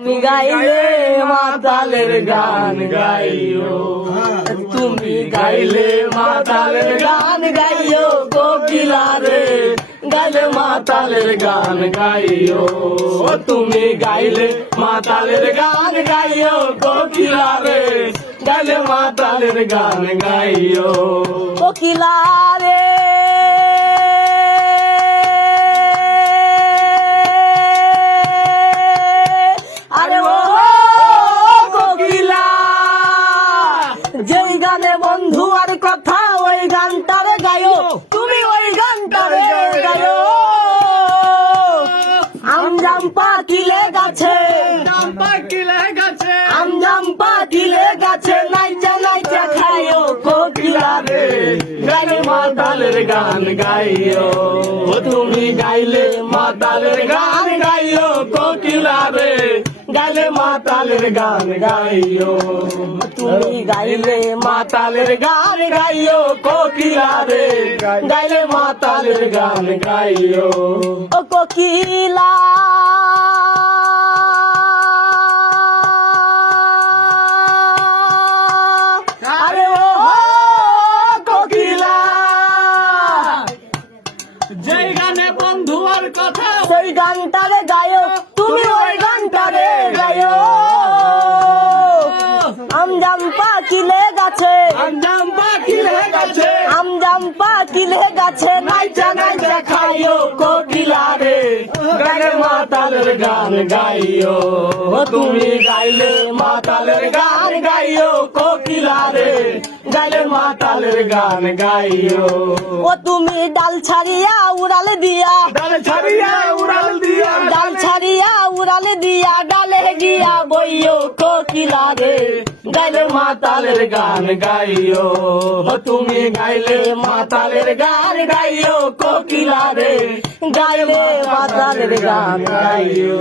তুমি গাইলে মাতালের গান গাইও, তুমি গাইলে মাতালের গান গাইও, কোকিলা রে গাইলে মাতালের গান গাইও, তুমি গাইলে মাতালের গান গাইও, কোকিলা রে গাইলে মাতালের গান গাইও, কোকিলা রে। যেই গানে বন্ধু আর কথা ওই গানটারে গায়ো, তুমি ওই গানটারে গায়ো। আমজাম পাকিলে গাছে, আমজাম পাকিলে গাছে, নাইচা নাইচা খায়ো, কোকিলা রে গাইলে মাতালের গান গাইও, তুমি গাইলে মাতালের গান গাইও, কোকিলা রে গাইলে মাতালের গান গাইও, তুমি গাইলে মাতালের গান গাইও, কোকিলা রে গাইলে মাতালের গান গাইও, ও কোকিলা। আরে ও কোকিলা, যেই গানে বন্ধু আর কথা সেই গানটারে গায়ো, তুমি ওই গানটারে গায়ো। আমজাম পাকিলে গাছে, আমজাম পাকিলে গাছে, আমজাম পাকিলে গাছে, নাইচা নাইচা খাইও, কোকিলা রে গাইলে মাতালের গান গাইও, তুমি গাইলে মাতালের গান গাইও, কোকিলা রে গাইলে মাতালের গান গাইও, ও তুমি ডাল ছাড়িয়া উড়াল দিয়া, ডাল ছাড়িয়া উড়াল দিয়া, ডাল ছাড়িয়া উড়াল দিয়া, ডালে গিয়া বইও, কোকিলা রে গাইলে মাতালের গান গাইও, তুমি গাইলে মাতালের গান গাইও, কোকিলা রে গাইলে মাতালের গান গাইও।